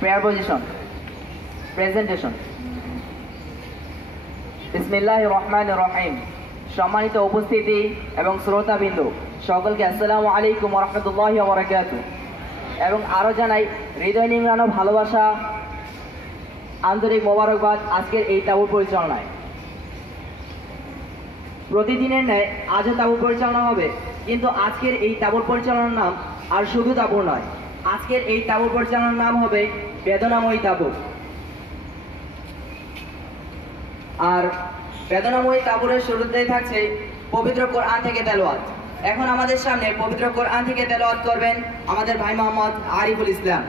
Prayer position. Presentation. বিসমিল্লাহির রহমানির রহিম। সম্মানিত উপস্থিতি এবং শ্রোতাবৃন্দ সকলকে আসসালামু আলাইকুম ওয়া রাহমাতুল্লাহি ওয়া বারাকাতুহু। এবং আরও জানাই হৃদয় নিংড়ানো ভালোবাসা, আন্তরিক মোবারকবাদ আজকের এই তাঁবুর পরিচালনায়। প্রতিদিনের ন্যায় আজও তাঁবুর পরিচালনা হবে, কিন্তু আজকের এই তাঁবুর পরিচালনার নাম আর শুধু তাঁবু নয়, আজকের এই তাঁবুর পরিচালনার নাম হবে বেদনাময়ী তাঁবু। আর বেদনাময়ী তাঁবুরের শুরুতেই থাকছে পবিত্র কোরআন থেকে তেলাওয়াত। এখন আমাদের সামনে পবিত্র কোরআন থেকে তেলাওয়াত করবেন আমাদের ভাই মোহাম্মদ আরিফুল ইসলাম।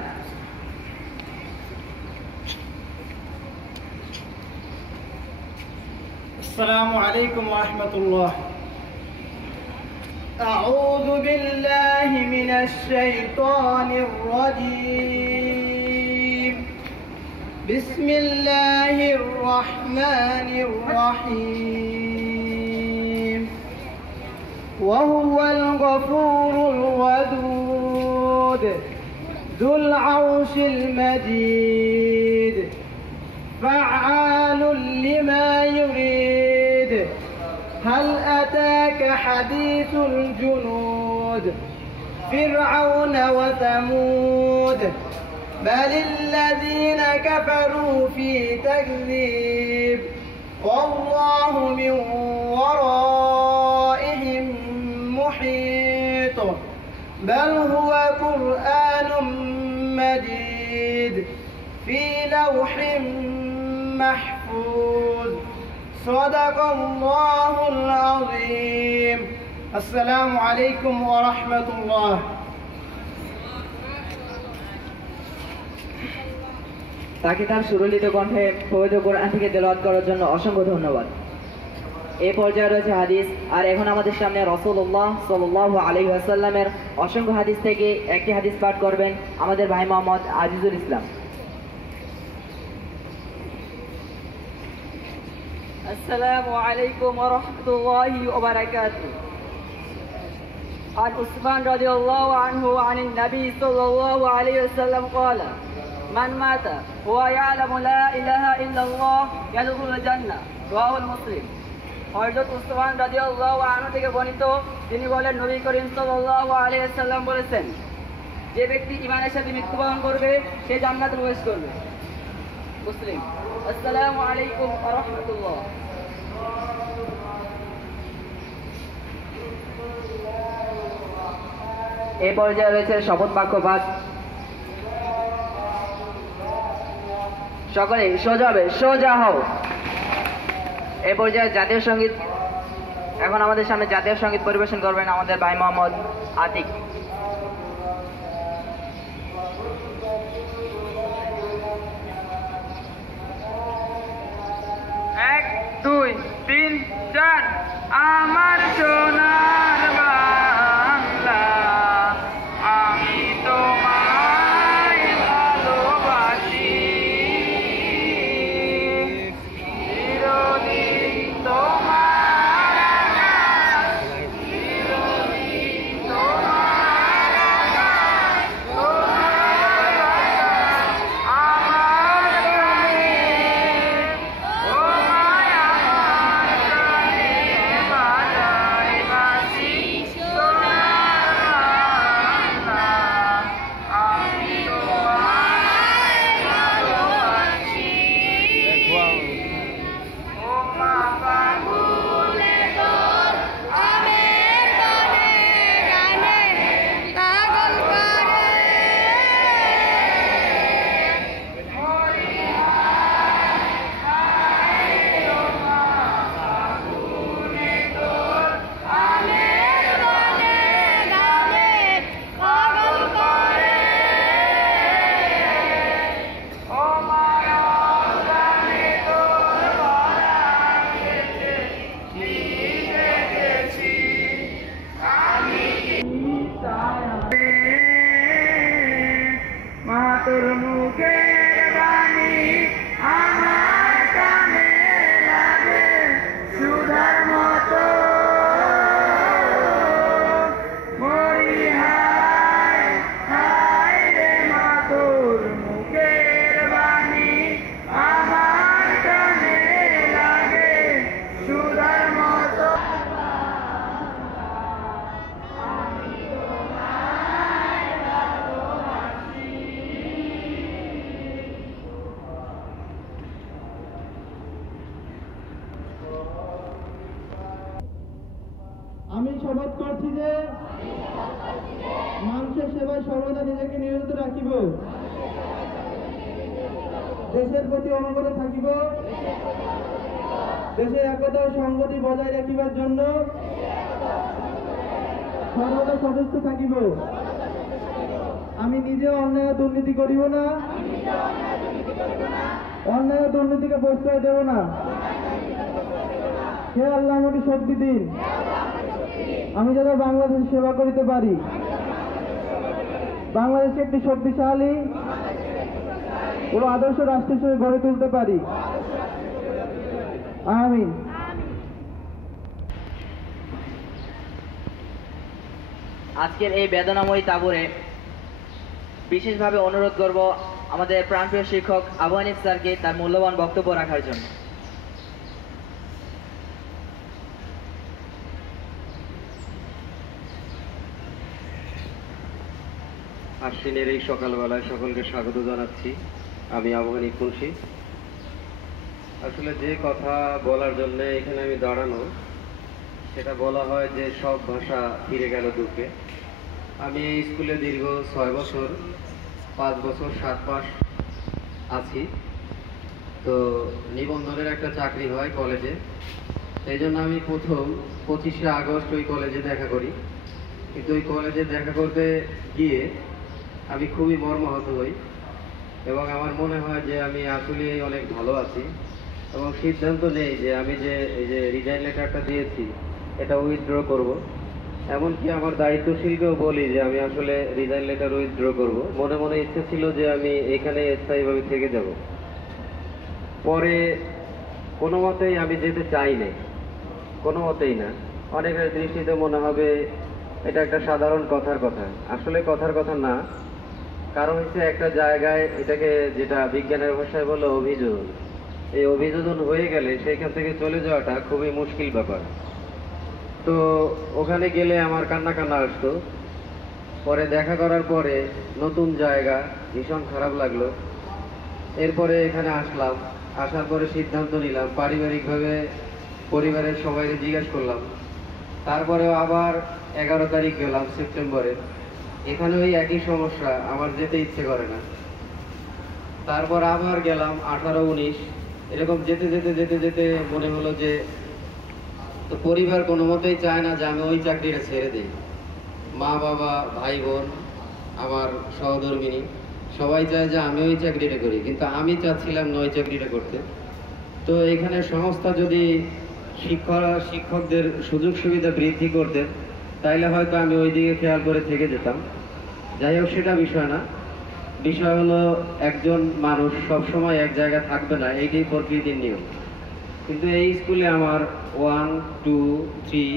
السلام عليكم ورحمة الله. أعوذ بالله من الشيطان الرجيم. بسم الله الرحمن الرحيم. وهو الغفور الودود ذو العرش المجيد فعال لما يريد. هل أتاك حديث الجنود فرعون وثمود بل الذين كفروا في تكذيب والله من ورائهم محيط. بل هو قرآن مجيد في لوح محفوظ. صدق الله العظيم. السلام عليكم ورحمة الله. তাকে তার সুরলিত কণ্ঠে পবিত্র কোরআন থেকে তেলাওয়াত করার জন্য অসংখ্য ধন্যবাদ। এই পর্যায়ে রয়েছে হাদিস, আর এখন আমাদের সামনে রাসূলুল্লাহ সাল্লাল্লাহু আলাইহি ওয়াসাল্লামের অসংখ্য হাদিস থেকে একটি হাদিস পাঠ করবেন আমাদের ভাই মোহাম্মদ আজিজুল ইসলাম। السلام عليكم ورحمة الله وبركاته. عن عثمان رضي الله عنه عن النبي صلى الله عليه وسلم قال: من مات هو يعلم لا إله إلا الله يدخل الجنة. رواه مسلم. হযরত উসমান রাদিয়াল্লাহু আনহু থেকে বর্ণিত, তিনি বলেন, নবী করিম সাল্লাল্লাহু আলাইহি ওয়াসাল্লাম বলেছেন, যে ব্যক্তি ঈমানের সাথে মৃত্যুবরণ করবে সে জান্নাতে প্রবেশ করবে। মুসলিম। আসসালামু আলাইকুম ওয়া রাহমাতুল্লাহ। এই পর্যায়ে রয়েছে শপথ বাক্য পাঠ। সকলে সোজা হও। এই পর্যায়ে জাতীয় সঙ্গীত, এখন আমাদের সামনে জাতীয় সঙ্গীত পরিবেশন করবেন আমাদের ভাই মোহাম্মদ আতিক। 1 2 3 4 আমার সোনার বাংলা আমি তোমায় ভালোবাসি চিরদিন তোমার আকাশ চিরদিন তোমার আকাশ তোমার বাতাস আমার প্রাণে ও মায়া আমার প্রাণে বাজায় বাঁশি সোনার বাংলা আমি তোমায় ভালোবাসি ও মা পাগলে তোর আমের গানে গানে পাগল করে মরি হায় হায় ও মা পাগলে তোর আমের গানে গানে পাগল করে ও মা জানে তোর পরাণ গেছে দেখেছি আমি মা তোর মুখের বাণী আমার কানে লাগে সুধার মতো মরি হায় হায় রে মা শপথ করছি যে মানুষের সেবায় সর্বদা নিজেকে নিয়োজিত রাখিব, দেশের প্রতি অনুগত থাকিব, দেশের একতা ও সংহতি বজায় রাখিবার জন্য সর্বদা সচেষ্ট থাকিব। আমি নিজে অন্যায় দুর্নীতি করিব না, অন্যায় দুর্নীতিকে প্রশ্রয় দেব না। হে আল্লাহ আমাকে শক্তি দিন, আমি যাতে বাংলাদেশ সেবা করিতে পারি, বাংলাদেশকে একটি শক্তিশালী ও আদর্শ রাষ্ট্র হিসেবে গড়ে তুলতে পারি। আমিন। আজকের এই বেদনাময়ী তাবুরে বিশেষভাবে অনুরোধ করব আমাদের প্রাণপ্রিয় শিক্ষক আবু হানিফ স্যারকে তার মূল্যবান বক্তব্য রাখার জন্য। আশ্বিনের এই সকালবেলায় সকলকে স্বাগত জানাচ্ছি। আমি আবু হানিফ মুন্সি। আসলে যে কথা বলার জন্য এখানে আমি দাঁড়ানো, সেটা বলা হয় যে সব ভাষা ফিরে গেল দুঃখে। আমি এই স্কুলে দীর্ঘ 6 বছর 5 বছর 7 মাস আছি। তো নিবন্ধনের একটা চাকরি হয় কলেজে, সেই জন্য আমি প্রথম 25শে আগস্ট ওই কলেজে দেখা করি। কিন্তু ওই কলেজে দেখা করতে গিয়ে আমি খুবই মর্মাহত হই এবং আমার মনে হয় যে আমি আসলেই অনেক ভালো আছি এবং সিদ্ধান্ত নেই যে আমি যে এই যে রিজাইন লেটারটা দিয়েছি এটা উইথড্র করব। এমনকি আমার দায়িত্বশীলকেও বলি যে আমি আসলে রিজাইন লেটার উইথড্র করব। মনে মনে ইচ্ছে ছিল যে আমি এখানে স্থায়ীভাবে থেকে যাব। পরে কোনো মতেই আমি যেতে চাই না, কোনো মতেই না। অনেকের দৃষ্টিতে মনে হবে এটা একটা সাধারণ কথার কথা, আসলে কথার কথা না। কারণ হচ্ছে একটা জায়গায় এটাকে যেটা বিজ্ঞানের ভাষায় বলে অভিযোজন, এই অভিযোজন হয়ে গেলে সেইখান থেকে চলে যাওয়াটা খুবই মুশকিল ব্যাপার। তো ওখানে গেলে আমার কান্না কান্না আসতো। পরে দেখা করার পরে নতুন জায়গা, ভীষণ খারাপ লাগলো। এরপরে এখানে আসলাম, আসার পরে সিদ্ধান্ত নিলাম পারিবারিকভাবে, পরিবারের সবাইকে জিজ্ঞাসা করলাম। তারপরেও আবার 11 তারিখ গেলাম সেপ্টেম্বরে, এখানে ওই একই সমস্যা, আমার যেতে ইচ্ছে করে না। তারপর আবার গেলাম 18, 19, এরকম যেতে যেতে যেতে যেতে মনে হলো যে তো পরিবার কোনো মতেই চায় না যে আমি ওই চাকরিটা ছেড়ে দিই। মা বাবা, ভাই বোন, আমার সহধর্মিনী সবাই চায় যে আমি ওই চাকরিটা করি, কিন্তু আমি চাচ্ছিলাম না ওই চাকরিটা করতে। তো এখানে সংস্থা যদি শিক্ষকদের সুযোগ সুবিধা বৃদ্ধি করতেন তাইলে হয়তো আমি ওই দিকে খেয়াল করে থেকে যেতাম। যাই হোক, সেটা বিষয় না। বিষয় হলো একজন মানুষ সবসময় এক জায়গায় থাকবে না, এইটাই প্রকৃতির নিয়ম। কিন্তু এই স্কুলে আমার 1, 2, 3,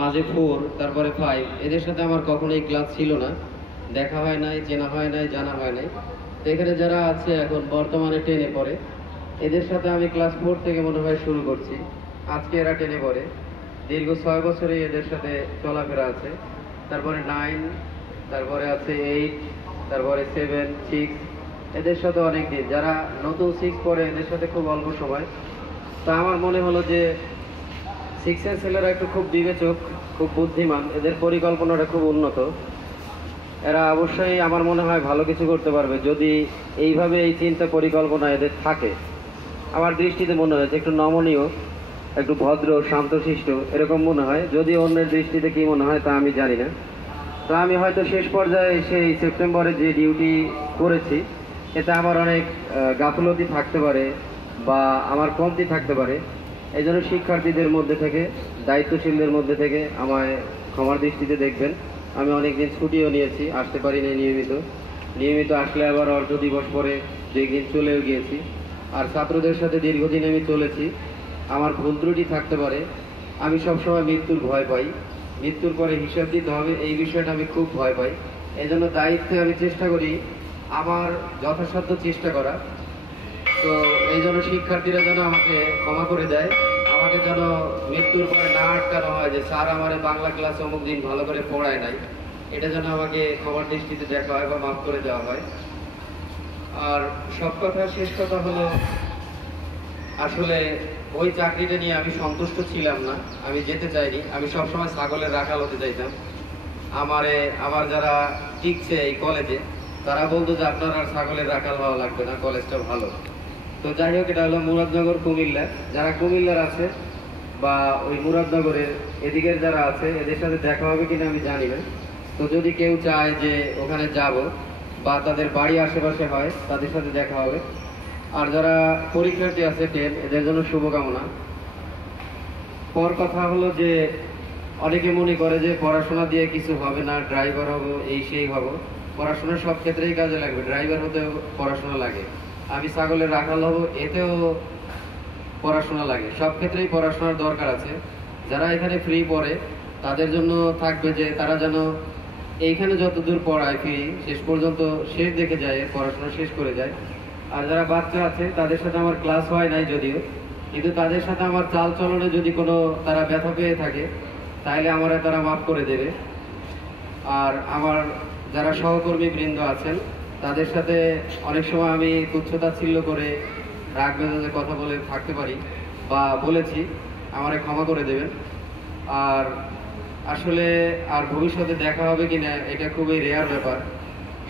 মাঝে 4, তারপরে 5, এদের সাথে আমার কখনোই ক্লাস ছিল না, দেখা হয় নাই, চেনা হয় নাই, জানা হয় নাই। তো এখানে যারা আছে এখন বর্তমানে 10-এ পড়ে, এদের সাথে আমি ক্লাস 4 থেকে মনে হয় শুরু করছি, আজকে এরা 10-এ পড়ে। দীর্ঘ 6 বছরেই এদের সাথে চলাফেরা আছে। তারপরে 9, তারপরে আছে 8, তারপরে 7, 6, এদের সাথে অনেক দিন। যারা নতুন 6 পড়ে এদের সাথে খুব অল্প সময়। তো আমার মনে হলো যে 6-এর ছেলেরা একটু খুব বিবেচক, খুব বুদ্ধিমান, এদের পরিকল্পনাটা খুব উন্নত। এরা অবশ্যই আমার মনে হয় ভালো কিছু করতে পারবে যদি এইভাবে এই চিন্তা পরিকল্পনা এদের থাকে। আমার দৃষ্টিতে মনে হয়েছে একটু নমনীয়, একটু ভদ্র, শান্তশিষ্ট, এরকম মনে হয়। যদি অন্যের দৃষ্টিতে কি মনে হয় তা আমি জানি না। তো আমি হয়তো শেষ পর্যায়ে এসে এই সেপ্টেম্বরে যে ডিউটি করেছি এতে আমার অনেক গাফলতি থাকতে পারে বা আমার কমতি থাকতে পারে। এই জন্য শিক্ষার্থীদের মধ্যে থেকে, দায়িত্বশীলদের মধ্যে থেকে আমায় ক্ষমার দৃষ্টিতে দেখবেন। আমি অনেকদিন ছুটিও নিয়েছি, আসতে পারি না নিয়মিত আসলে আবার অর্ধ দিবস পরে 2 দিন চলেও গিয়েছি। আর ছাত্রদের সাথে দীর্ঘদিন আমি চলেছি, আমার ভুল ত্রুটি থাকতে পারে। আমি সবসময় মৃত্যুর ভয় পাই, মৃত্যুর পরে হিসাব দিতে হবে, এই বিষয়টা আমি খুব ভয় পাই। এই জন্য দায়িত্বে আমি চেষ্টা করি আমার যথাসাধ্য চেষ্টা করা। তো এই জন্য শিক্ষার্থীরা যেন আমাকে ক্ষমা করে দেয়, আমাকে যেন মৃত্যুর পরে না আটকানো হয় যে স্যার আমার বাংলা ক্লাসে অমুক দিন ভালো করে পড়ায় নাই, এটা যেন আমাকে ক্ষমার দৃষ্টিতে দেখা হয় বা মাফ করে দেওয়া হয়। আর সব কথা শেষ কথা হলো আসলে ওই চাকরিটা নিয়ে আমি সন্তুষ্ট ছিলাম না, আমি যেতে চাইনি। আমি সবসময় ছাগলের রাখাল হতে চাইতাম। আমার যারা টিকছে এই কলেজে, তারা বলতো যে আপনার আর ছাগলের রাখাল হওয়া লাগবে না, কলেজটা ভালো। তো যাই হোক, এটা হলো মুরাদনগর কুমিল্লা। যারা কুমিল্লার আছে বা ওই মুরাদনগরের এদিকের যারা আছে, এদের সাথে দেখা হবে কিনা আমি জানি না। তো যদি কেউ চায় যে ওখানে যাব বা তাদের বাড়ি আশেপাশে হয়, তাদের সাথে দেখা হবে। আর যারা পরীক্ষার্থী আছে 10, এদের জন্য শুভকামনা। পর কথা হলো যে অনেকে মনে করে যে পড়াশোনা দিয়ে কিছু হবে না, ড্রাইভার হবো, এই সেই হবো। পড়াশোনা সব ক্ষেত্রেই কাজে লাগবে, ড্রাইভার হতেও পড়াশোনা লাগে। আমি ছাগলের রাখাল হবো, এতেও পড়াশোনা লাগে। সব ক্ষেত্রেই পড়াশোনার দরকার আছে। যারা এখানে ফ্রি পড়ে তাদের জন্য থাকবে যে তারা যেন এইখানে যতদূর পড়ায় ফ্রি, শেষ পর্যন্ত শেষ দেখে যায়, পড়াশোনা শেষ করে যায়। আর যারা বাচ্চা আছে তাদের সাথে আমার ক্লাস হয় নাই যদিও, কিন্তু তাদের সাথে আমার চাল চলনে যদি কোনো তারা ব্যথা পেয়ে থাকে তাহলে আমারে তারা মাফ করে দেবে। আর আমার যারা সহকর্মী বৃন্দ আছেন তাদের সাথে অনেক সময় আমি তুচ্ছতাচ্ছিল্য করে রাগ মেজাজে কথা বলে থাকতে পারি বা বলেছি, আমারে ক্ষমা করে দেবেন। আর আসলে আর ভবিষ্যতে দেখা হবে কিনা এটা খুবই রেয়ার ব্যাপার,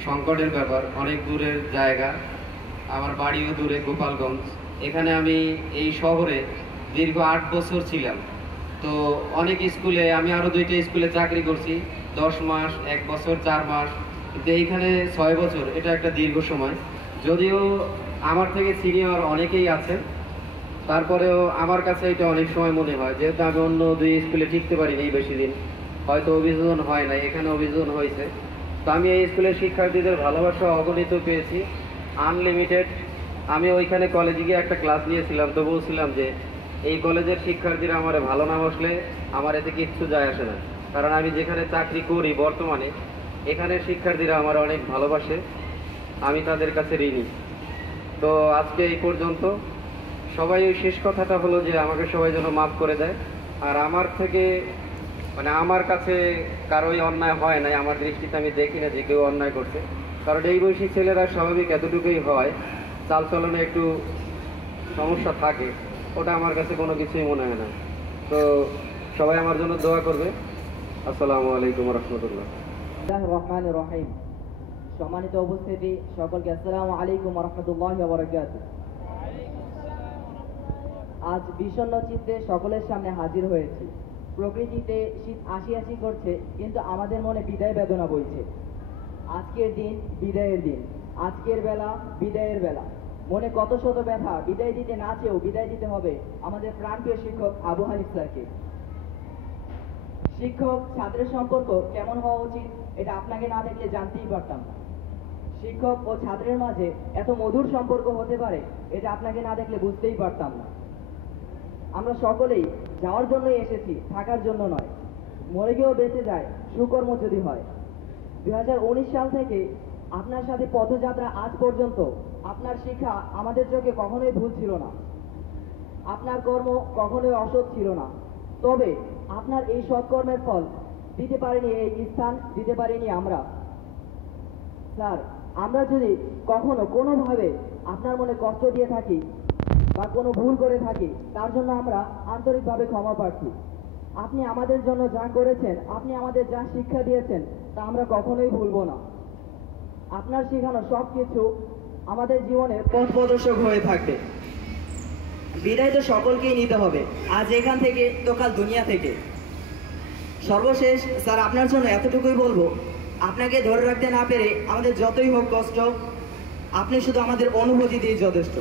সংকটের ব্যাপার। অনেক দূরের জায়গা, আমার বাড়িও দূরে, গোপালগঞ্জ। এখানে আমি এই শহরে দীর্ঘ 8 বছর ছিলাম। তো অনেক স্কুলে, আমি আরও 2টা স্কুলে চাকরি করছি, 10 মাস, 1 বছর, 4 মাস, কিন্তু এইখানে 6 বছর। এটা একটা দীর্ঘ সময়। যদিও আমার থেকে সিনিয়র অনেকেই আছেন, তারপরেও আমার কাছে এটা অনেক সময় মনে হয়, যেহেতু আমি অন্য 2 স্কুলে টিকতে পারিনি বেশি দিন, হয়তো অভিযোজন হয় না, এখানে অভিযোজন হয়েছে। তো আমি এই স্কুলের শিক্ষার্থীদের ভালোবাসা অগণিত পেয়েছি, আনলিমিটেড। আমি ওইখানে কলেজে গিয়ে একটা ক্লাস নিয়েছিলাম, তো বলছিলাম যে এই কলেজের শিক্ষার্থীরা আমার ভালো না বসলে আমার এতে কিচ্ছু যায় আসে না, কারণ আমি যেখানে চাকরি করি বর্তমানে, এখানের শিক্ষার্থীরা আমার অনেক ভালোবাসে, আমি তাদের কাছে ঋণী। তো আজকে এই পর্যন্ত। সবাই ওই শেষ কথাটা হলো যে আমাকে সবাই যেন মাফ করে দেয়। আর আমার থেকে, মানে আমার কাছে কারোই অন্যায় হয় নাই, আমার দৃষ্টিতে আমি দেখি না যে কেউ অন্যায় করছে। কারণ এই বয়সী ছেলেরা স্বাভাবিক এতটুকুই হয়, চালচলনে একটু সমস্যা থাকে, ওটা আমার কাছে কোনো কিছুই মনে হয় না। তো সবাই আমার জন্য দোয়া করবে। আসসালামু আলাইকুম রহমতুল্লাহ। রহমান রহিম। সম্মানিত উপস্থিতি, সকলকে আসসালামু আলাইকুম রহমতুল্লাহ বারাকাতুহু। আজ বিষণ্ণ চিত্তে সকলের সামনে হাজির হয়েছি। প্রকৃতিতে শীত আসি আসি করছে, কিন্তু আমাদের মনে বিদায় বেদনা বইছে। আজকের দিন বিদায়ের দিন, আজকের বেলা বিদায়ের বেলা। মনে কত শত ব্যথা, বিদায় দিতে না চেয়েও বিদায় দিতে হবে আমাদের প্রাণপ্রিয় শিক্ষক আবু হানিফ স্যারকে। শিক্ষক ছাত্রের সম্পর্ক কেমন হওয়া উচিত এটা আপনাকে না দেখলে জানতেই পারতাম না। শিক্ষক ও ছাত্রের মাঝে এত মধুর সম্পর্ক হতে পারে এটা আপনাকে না দেখলে বুঝতেই পারতাম না। আমরা সকলেই যাওয়ার জন্যই এসেছি, থাকার জন্য নয়। মরে গিয়েও বেঁচে যায় সুকর্ম যদি হয়। 2019 সাল থেকে আপনার সাথে পথযাত্রা আজ পর্যন্ত আপনার শিক্ষা আমাদের চোখে কখনোই ভুল ছিল না, আপনার কর্ম কখনোই অসৎ ছিল না। তবে আপনার এই সৎকর্মের ফল দিতে পারিনি এই স্থান, দিতে পারিনি আমরা। স্যার, আমরা যদি কখনো কোনোভাবে আপনার মনে কষ্ট দিয়ে থাকি বা কোনো ভুল করে থাকি, তার জন্য আমরা আন্তরিকভাবে ক্ষমা প্রার্থী। আপনি আমাদের জন্য যা করেছেন, আপনি আমাদের যা শিক্ষা দিয়েছেন, তা আমরা কখনোই ভুলব না। আপনার শেখানো সব কিছু আমাদের জীবনে পথ প্রদর্শক হয়ে থাকবে। বিদায় তো সকলকেই নিতে হবে, আজ এখান থেকে তো কাল দুনিয়া থেকে। সর্বশেষ স্যার, আপনার জন্য এতটুকুই বলবো, আপনাকে ধরে রাখতে না পেরে আমাদের যতই হোক কষ্ট, আপনি শুধু আমাদের অনুভূতি দিয়ে যথেষ্ট।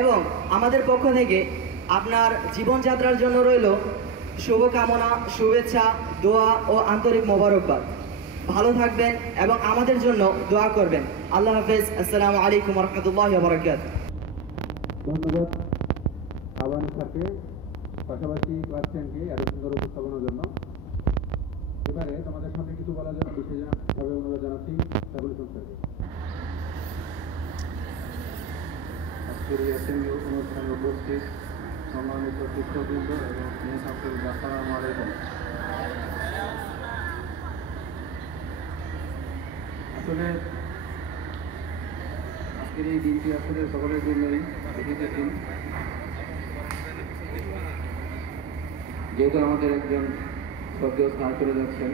এবং আমাদের পক্ষ থেকে আপনার জীবনযাত্রার জন্য রইল শুভকামনা, শুভেচ্ছা, দোয়া ও আন্তরিক মোবারকবাদ। ভালো থাকবেন এবং আমাদের জন্য দোয়া করবেন। আল্লাহ হাফেজ। আসসালামু আলাইকুম রহমতুল্লাহ বারাকাতুহু। ধন্যবাদ আবানি স্যারকে, পাশাপাশি ক্লাস 10কে এত সুন্দর উপস্থাপনার জন্য। এবারে তোমাদের সামনে কিছু বলার জন্য বিশেষভাবে অনুরোধ জানাচ্ছি সাইফুল ইসলাম স্যারকে। আজকের এই অ্যাসেম্বলি অনুষ্ঠানে উপস্থিত সম্মানিত শিক্ষকবৃন্দ এবং স্নেহ ছাত্রবৃন্দ, আসসালামু আলাইকুম। আসলে আজকে আজকের এই দিনটি আসলে সকলের জন্যই বিশেষ দিন। যেহেতু আমাদের একজন শ্রদ্ধেয় স্যার চলে যাচ্ছেন,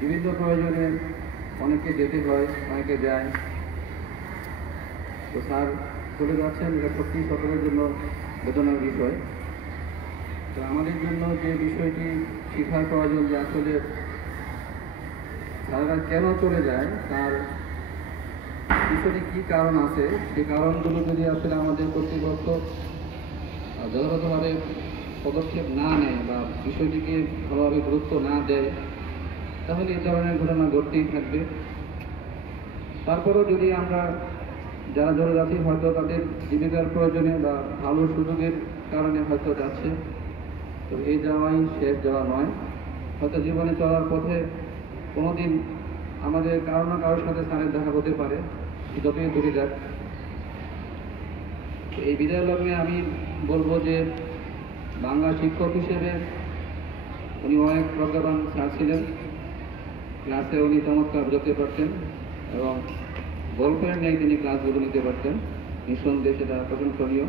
বিভিন্ন প্রয়োজনে অনেকে যেতে হয়, অনেকে যায়। তো স্যার চলে যাচ্ছেন, এটা সত্যি সকলের জন্য বেদনার বিষয়। তো আমাদের জন্য যে বিষয়টি শেখার প্রয়োজন যে আসলে স্যারেরা কেন চলে যায়, তার পিছনে কী কারণ আছে, সেই কারণগুলো যদি আসলে আমাদের কর্তৃপক্ষ যথাযথভাবে পদক্ষেপ না নেয় বা বিষয়টিকে ভালোভাবে গুরুত্ব না দেয়, তাহলে এই ধরনের ঘটনা ঘটতেই থাকবে। তারপরেও যদি আমরা যারা জড়ো যাচ্ছি, হয়তো তাদের জীবিকার প্রয়োজনে বা ভালো সুযোগের কারণে হয়তো যাচ্ছে, তো এই যাওয়াই শেষ যাওয়া নয়। হয়তো জীবনে চলার পথে কোনোদিন আমাদের কারো না কারোর সাথে স্যারের দেখা হতে পারে, যতই দূরে যাক। এই বিদায় লগ্নে আমি বলবো যে বাংলা শিক্ষক হিসেবে উনি অনেক প্রজ্ঞাবান স্যার ছিলেন। ক্লাসে উনি চমৎকার বুঝাতে পারতেন এবং গল্পের ন্যায় তিনি ক্লাসগুলো নিতে পারতেন, নিঃসন্দেহে সেটা প্রশংসনীয়।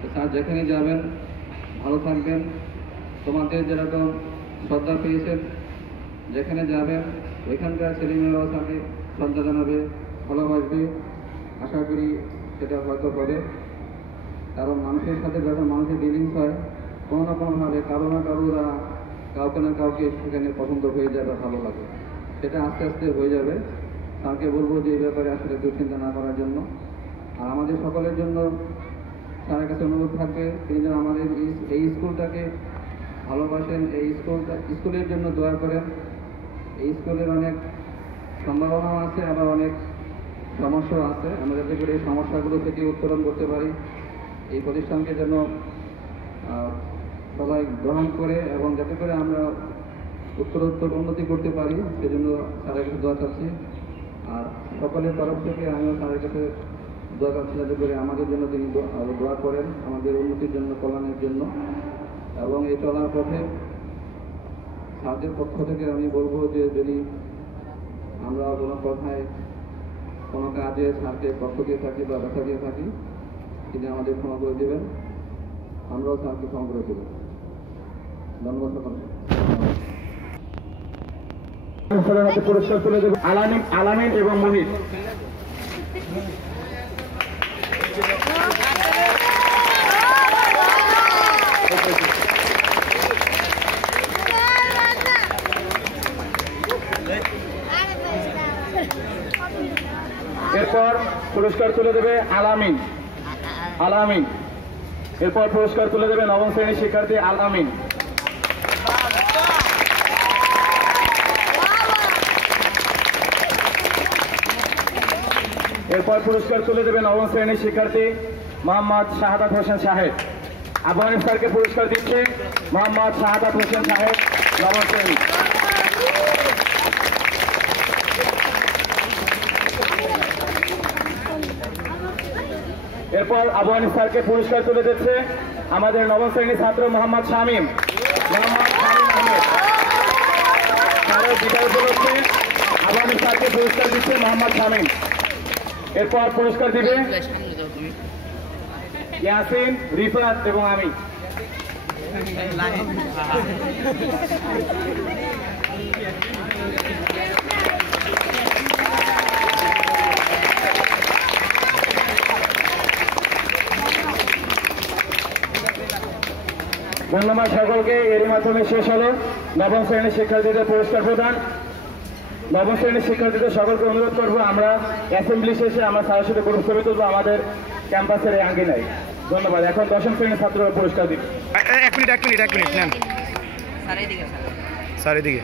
তো স্যার যেখানে যাবেন ভালো থাকবেন, তোমাদের যেরকম শ্রদ্ধা পেয়েছেন, যেখানে যাবেন ওইখানকার ছেলেমেয়েরাও স্যারকে শ্রদ্ধা জানাবে, ভালোবাসবে। আশা করি সেটা হয়তো হবে, কারণ মানুষের সাথে যখন মানুষের ডিলিংস হয়, কোনো না কোনোভাবে কারো না কারোরা কাউকে না কাউকে সেখানে পছন্দ হয়ে যাবে, ভালো লাগে, সেটা আস্তে আস্তে হয়ে যাবে। স্যারকে বলবো যে এই ব্যাপারে আসলে দুশ্চিন্তা না করার জন্য। আর আমাদের সকলের জন্য স্যারের কাছে অনুরোধ থাকবে, তিনি যেন আমাদের এই স্কুলটাকে ভালোবাসেন, এই স্কুলের জন্য দোয়া করেন। এই স্কুলের অনেক সম্ভাবনাও আছে, আবার অনেক সমস্যাও আছে। আমরা যাতে করে এই সমস্যাগুলো থেকে উত্তরণ করতে পারি, এই প্রতিষ্ঠানকে যেন সবাই গ্রহণ করে এবং যাতে করে আমরা উত্তরোত্তর উন্নতি করতে পারি, সেজন্য স্যারের কাছে দোয়া চাচ্ছি। আর সকলের তরফ থেকে আমিও স্যারের কাছে দোয়া চাচ্ছি যাতে করে আমাদের জন্য তিনি দোয়া করেন, আমাদের উন্নতির জন্য, কল্যাণের জন্য। এবং এই চলার পথে স্যারদের পক্ষ থেকে আমি বলবো যে যদি আমরা কোনো কথায় কোনো কাজে স্যারকে কষ্ট দিয়ে থাকি বা ব্যথা দিয়ে থাকি, তিনি আমাদের ক্ষমা করে দেবেন, আমরাও স্যারকে ক্ষমা করে দেবেন। ধন্যবাদ সকলকে। পুরস্কার তুলে দেবে আলামিন এবং মোহিত। এরপর পুরস্কার তুলে দেবে আলামিন। এরপর পুরস্কার তুলে দেবে নবম শ্রেণীর শিক্ষার্থী আলামিন। এরপর পুরস্কার তুলে দেবে নবম শ্রেণীর শিক্ষার্থী মোহাম্মদ শাহাদাত হোসেন সাহেব। আবু হানিফ স্যারকে পুরস্কার দিচ্ছে মোহাম্মদ শাহাদাত হোসেন সাহেব, নবম শ্রেণী। এরপর আবু হানিফ স্যারকে পুরস্কার তুলে দিচ্ছে আমাদের নবম শ্রেণীর ছাত্র মোহাম্মদ শামীম আহমেদ। স্যারের বিদায় উপলক্ষে আবু হানিফ স্যারকে পুরস্কার দিচ্ছে মোহাম্মদ শামীম। এরপর পুরস্কার দিবে ইয়াসিন, রিফাত এবং আমি। ধন্যবাদ সকলকে। এরই মাধ্যমে শেষ হলো নবম শ্রেণীর শিক্ষার্থীদের পুরস্কার প্রদান। নবম শ্রেণীর শিক্ষার্থীদের সকলকে অনুরোধ করবো, আমরা অ্যাসেম্বলি শেষে আমরা স্যারের সাথে গ্রুপ ছবি তুলবো আমাদের ক্যাম্পাসের এই আঙ্গিনায়। ধন্যবাদ। এখন দশম শ্রেণীর ছাত্ররা পুরস্কার দিন। এক মিনিট নেন স্যার, এদিকে